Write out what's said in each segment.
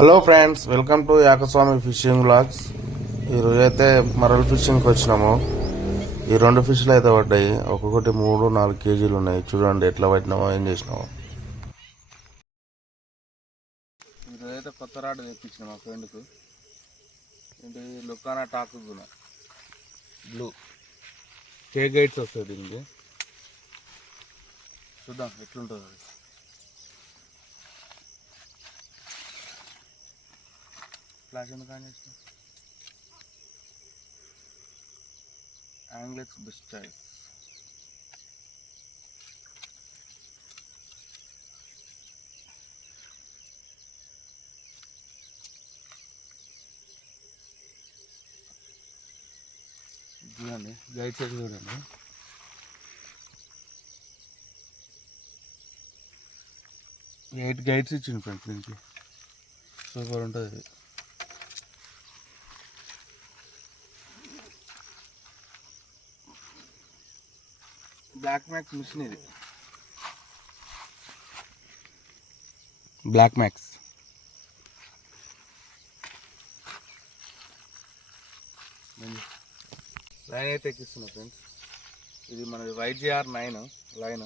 Hello friends welcome to Yakaswamy fishing blogs ఈరోజు అయితే murrel ఫిషింగ్కి వచ్చినాము. ఈ రెండు ఫిష్లు అయితే పడ్డాయి. ఒక్కొక్కటి మూడు నాలుగు కేజీలు ఉన్నాయి. చూడండి ఎట్లా పట్టినామో ఏం చేసినామో. ఈరోజు అయితే కొత్త రాడ్ తెప్పించిన మా ఫ్రెండ్కు ఏంటి లుకానా టాక్ బ్లూ కే గైడ్స్ వస్తాయి దీనికి. చూద్దాం ఎట్లుంటుంది. ఫ్లాష్ ఎందుకు ఆన్ చేసిన యాంగ్లెక్స్ బెస్ట్ చాయిస్ చూడండి గైడ్ సైడ్ చూడండి. ఎయిట్ గైడ్స్ ఇచ్చింది ఫ్రెండ్స్ దీనికి. సూపర్ ఉంటుంది. బ్లాక్ మ్యాక్స్ మిషన్ ఇది. బ్లాక్ మ్యాక్స్ లైన్ అయితే ఎక్కిస్తున్నా ఫ్రెండ్స్ ఇది మనది వైజిఆర్ నైన్ లైన్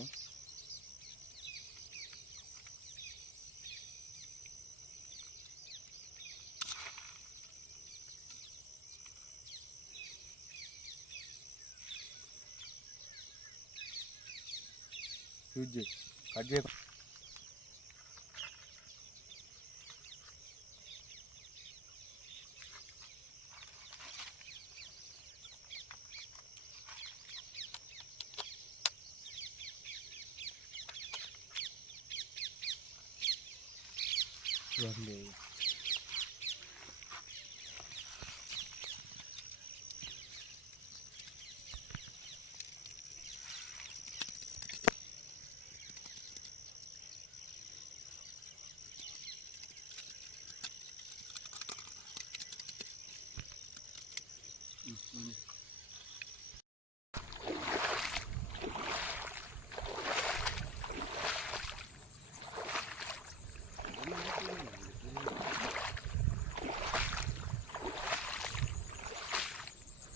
యూజ్ చేయి కట్ చేయ రండి.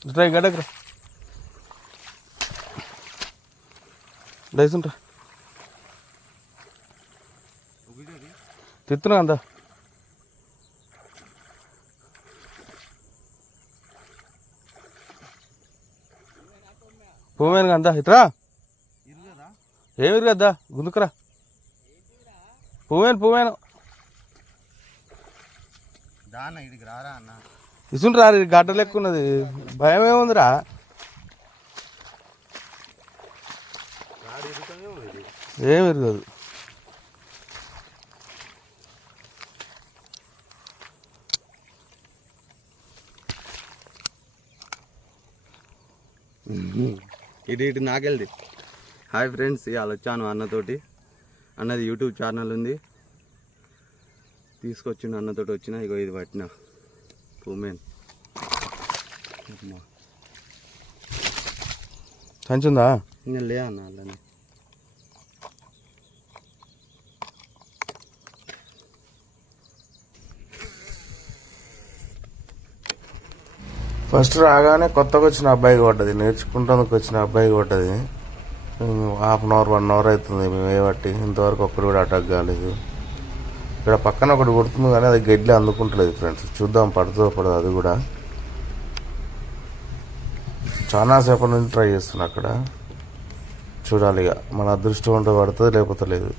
ఇట్రా ఈ గడ్డకు రా డైసుంట్రా తిత్తున్నా అందా పువ్వేను అందా ఇట్రా ఏమి కదా గుందుకురా. రారా అన్న. ఇసుంట్రా గడ్డ లెక్క ఉన్నది. భయం ఏముందిరా? ఏమి ఇరగదు. ఇటు ఇటు నాకెళ్ళి హాయ్ ఫ్రెండ్స్ ఇవాళ వచ్చాను అన్నతోటి. అన్నది యూట్యూబ్ ఛానల్ ఉంది. తీసుకొచ్చిన అన్నతోటి వచ్చిన ఇగో ఇది పట్టిన. పూమెన్ సంచుందా? ఇంకా లే అన్న అలానే ఫస్ట్ రాగానే కొత్తగా వచ్చిన అబ్బాయి కొట్టది నేర్చుకుంటానికి వచ్చిన అబ్బాయి కొట్టది. Half an hour one hour అవుతుంది మేము ఏబట్టి ఇంతవరకు ఒక్కడు కూడా అటాక్ కాలేదు. ఇక్కడ పక్కన ఒకటి కొడుతుంది కానీ అది గడ్డి అందుకుంటలేదు ఫ్రెండ్స్. చూద్దాం పడుతుందో పడదు అది కూడా. చాలా సేపటి నుంచి ట్రై చేస్తున్నా అక్కడ. చూడాలి ఇక మన అదృష్టం ఉంటే పడుతుంది లేకపోతే లేదు.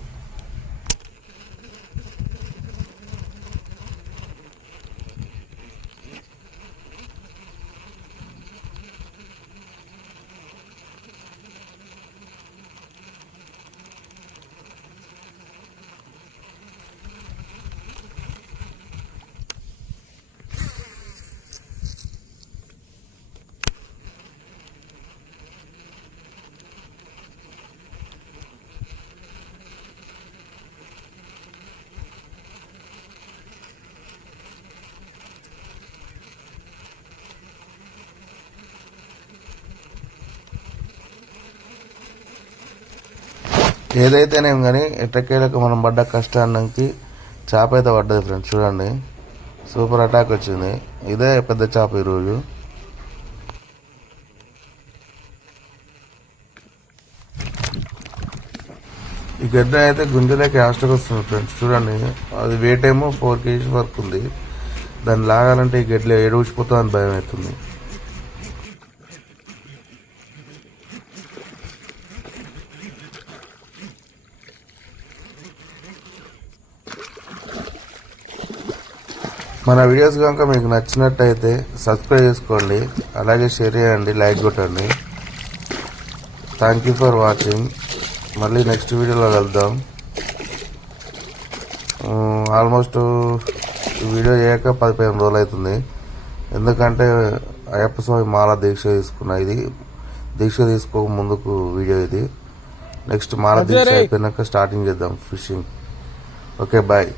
ఏదైతేనేం కానీ ఎట్టకేలకు మనం పడ్డ కష్టానికి చేప అయితే పడ్డది ఫ్రెండ్స్ చూడండి. సూపర్ అటాక్ వచ్చింది. ఇదే పెద్ద చేప ఈరోజు. ఈ గడ్డ అయితే గుంజలేక యాస్టకు వస్తుంది ఫ్రెండ్స్ చూడండి. అది వెయిట్ ఏమో ఫోర్ కేజీస్ వరకు ఉంది. దాన్ని లాగాలంటే ఈ గడ్డలో ఏడు అని భయం అవుతుంది మన వీడియోస్ కనుక మీకు నచ్చినట్టయితే సబ్స్క్రైబ్ చేసుకోండి అలాగే షేర్ చేయండి లైక్ కొట్టండి. థ్యాంక్ యూ ఫర్ వాచింగ్ మళ్ళీ నెక్స్ట్ వీడియోలో కలుద్దాం. ఆల్మోస్ట్ వీడియో చేయక పదిహేను రోజులు అవుతుంది. ఎందుకంటే అయ్యప్ప స్వామి మాల దీక్ష తీసుకున్నా ఇది. దీక్ష తీసుకోక ముందుకు వీడియో ఇది. నెక్స్ట్ మాల దీక్ష అయిపోయినాక స్టార్టింగ్ చేద్దాం ఫిషింగ్ ఓకే బాయ్